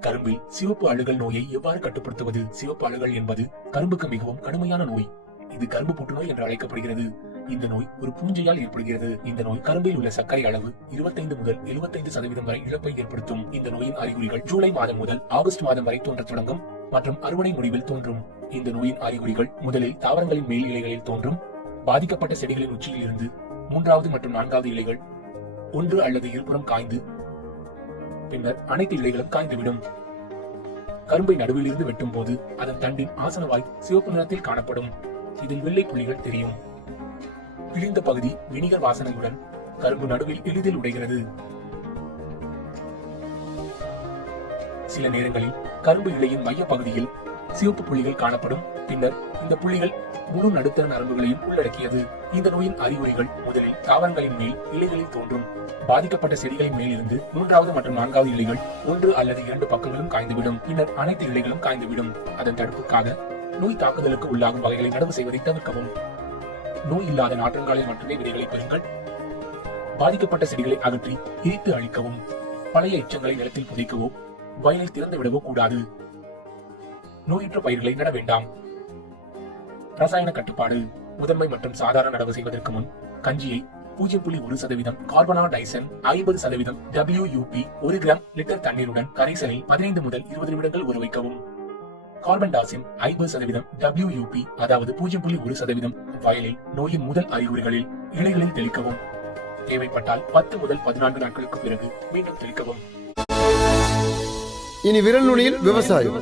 கரும்பில் சிவப்பு அழுகல் நோயை எவ்வாறு கட்டுப்படுத்துவது சிவப்பு அழுகல் என்பது கரும்புக்கு மிகவும் கடுமையான நோய். இது கரும்பு புற்றுநோய் என்று அழைக்கப்படுகிறது. இந்த நோய் ஒரு பூஞ்சையால் ஏற்படுகிறது. இந்த நோய் கரும்பில் உள்ள சர்க்கரை அளவு 25 முதல் 75% சதவீதம் வரை இழப்பை ஏற்படுத்தும். இந்த நோயின் அறிகுறிகள் ஜூலை மாதம் முதல் ஆகஸ்ட் மாதம் வரை தோன்றத் தொடங்கும் மற்றும் அறுவடை முடிவில் தோன்றும். இந்த நோயின் அறிகுறிகள் முதலில் தாவரங்களின் மேல் இலைகளில் தோன்றும். பாதிக்கப்பட்ட செடிகளின் உச்சியில் இருந்து மூன்றாவது மற்றும் நான்காவது இலைகள் ஒன்று அல்லது இருபுறம் காய்ந்து பின்னர் அனைத்து இலைகளும் காய்ந்துவிடும். கரும்பை நடுவில் இருந்து வெட்டும் போது அதன் தண்டின் ஆசனவாய் சிவப்பு நிறத்தில் காணப்படும். இதில் வெள்ளை புள்ளிகள் தெரியும். கிழிந்த பகுதி வினிகர் வாசனையுடன் கரும்பு நடுவில் எளிதில் உடைகிறது. சில நேரங்களில் கரும்பு இலையின் மைய பகுதியில் சிவப்பு புள்ளிகள் காணப்படும். பின்னர் இந்த புள்ளிகள் முழு நடுத்தர நரம்புகளையும் உள்ளடக்கியது. இந்த நோயின் அறிகுறிகள் முதலில் தாவரங்களின் மேல் இலைகளில் தோன்றும். பாதிக்கப்பட்ட செடிகளின் மேலிருந்து மூன்றாவது மற்றும் நான்காவது இலைகள் ஒன்று அல்லது இரண்டு பக்கங்களும் காய்ந்துவிடும். பின்னர் அனைத்து இலைகளும் காய்ந்துவிடும். அதன் தடுப்புக்காக நோய் தாக்குதலுக்கு உள்ளாகும் வகைகளை நடவு செய்வதை தவிர்க்கவும். நோய் இல்லாத நாற்றங்காலில் மட்டுமே விதைகளை பெறுங்கள். பாதிக்கப்பட்ட செடிகளை அகற்றி இரித்து அழிக்கவும். பழைய எச்சங்களை நிலத்தில் புதைக்கவோ வயலை திறந்து விடவோ கூடாது. நோயுற்ற பயிர்களை நட வேண்டாம். ரசாயன கட்டுப்பாடு முதன்மை மற்றும் சாதாரண நடவு செய்வதற்கு முன் கஞ்சியை பூஜ்ஜியம் புள்ளி ஒரு சதவீதம் கார்பனா டைசன் ஐம்பது சதவீதம் WUP ஒரு கிராம் லிட்டர் தண்ணீருடன் கரைசலில் பதினைந்து முதல் இருபது நிமிடங்கள் ஊற வைக்கவும். கார்பன் டாசிம் ஐம்பது சதவீதம் WUP அதாவது பூஜ்ஜியம் புள்ளி ஒரு சதவீதம் வயலில் நோயின் முதல் அறிகுறிகளில் இலைகளில் தெளிக்கவும். தேவைப்பட்டால் பத்து முதல் பதினான்கு நாட்களுக்கு பிறகு மீண்டும் தெளிக்கவும். இனி விரல் நுனியில் விவசாயம்.